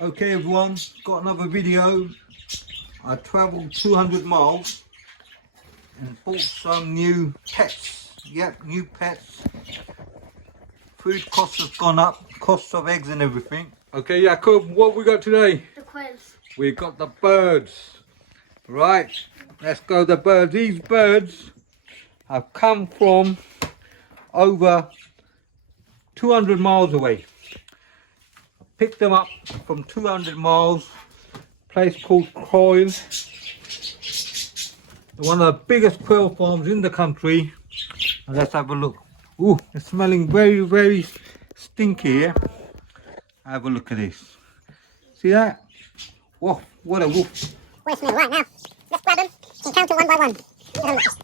Okay everyone, got another video. I travelled 200 miles and bought some new pets. Yep, new pets. Food costs have gone up, costs of eggs and everything. Okay Jacob, what we got today? The quails. We got the birds. Right, let's go the birds. These birds have come from over 200 miles away. Picked them up from 200 miles, place called Quails, one of the biggest quail farms in the country. And let's have a look. Ooh, it's smelling very, very stinky here. Have a look at this. See that? Whoa, what a woof. What a smell. Right, now, let's grab them and count it one by one.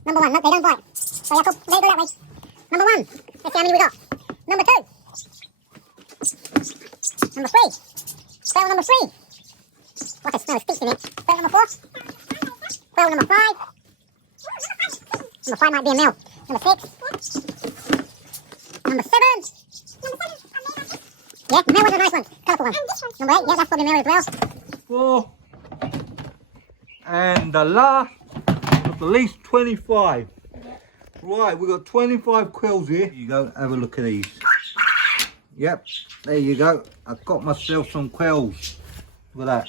Number one, no, they don't bite. So Jacob, let it go that way. Number one, let's see how many we got. Number two. Number three. Quail number three. What a smell, it stinks in it. Quail number four. Quail number five. Number five might be a male. Number six. Number seven. Yeah, the male one's a nice one. Colourful one. Number eight, yeah, that's probably a male as well. 4. And the last, at least 25. Right, we got 25 quails here. Here you go, have a look at these. Yep, there you go. I've got myself some quails. Look at that.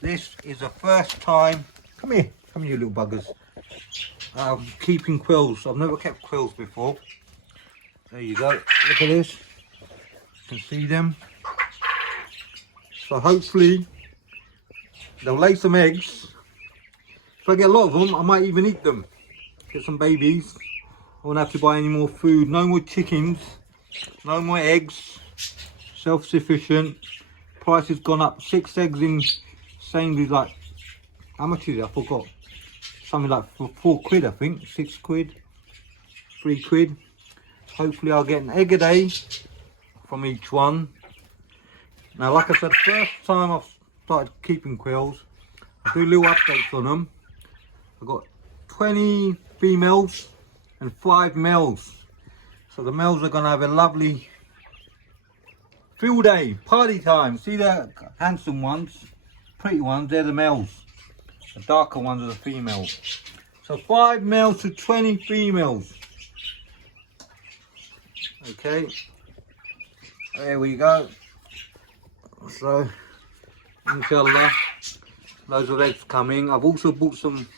This is the first time. Come here, you little buggers. I'm keeping quails. I've never kept quails before. There you go. Look at this. You can see them. So hopefully they'll lay some eggs. If I get a lot of them, I might even eat them. Get some babies. I won't have to buy any more food. No more chickens. No more eggs. Self-sufficient. Price has gone up. 6 eggs in Sainsbury's, like, how much is it? I forgot. Something like for 4 quid, I think. 6 quid. 3 quid. Hopefully I'll get an egg a day from each one. Now, like I said, first time I've started keeping quails, I do little updates on them. I've got 20 females and 5 males. So the males are going to have a lovely field day, party time. See the handsome ones, pretty ones, they're the males. The darker ones are the females. So 5 males to 20 females. Okay, there we go. So, inshallah, loads of eggs coming. I've also bought some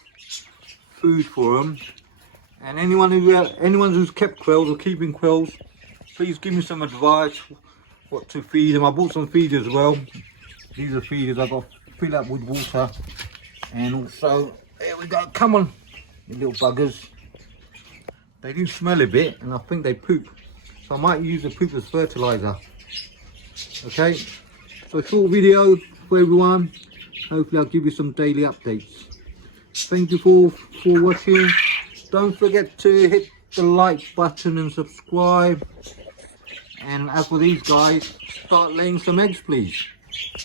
food for them. And anyone who's kept quails or keeping quails, please give me some advice what to feed them. I bought some feeders as well. These are feeders I've got to fill up with water. And also, there we go. Come on, you little buggers. They do smell a bit, and I think they poop. So I might use the poop as fertilizer. Okay, so short video for everyone. Hopefully I'll give you some daily updates. Thank you for watching. Don't forget to hit the like button and subscribe. And as for these guys, start laying some eggs please.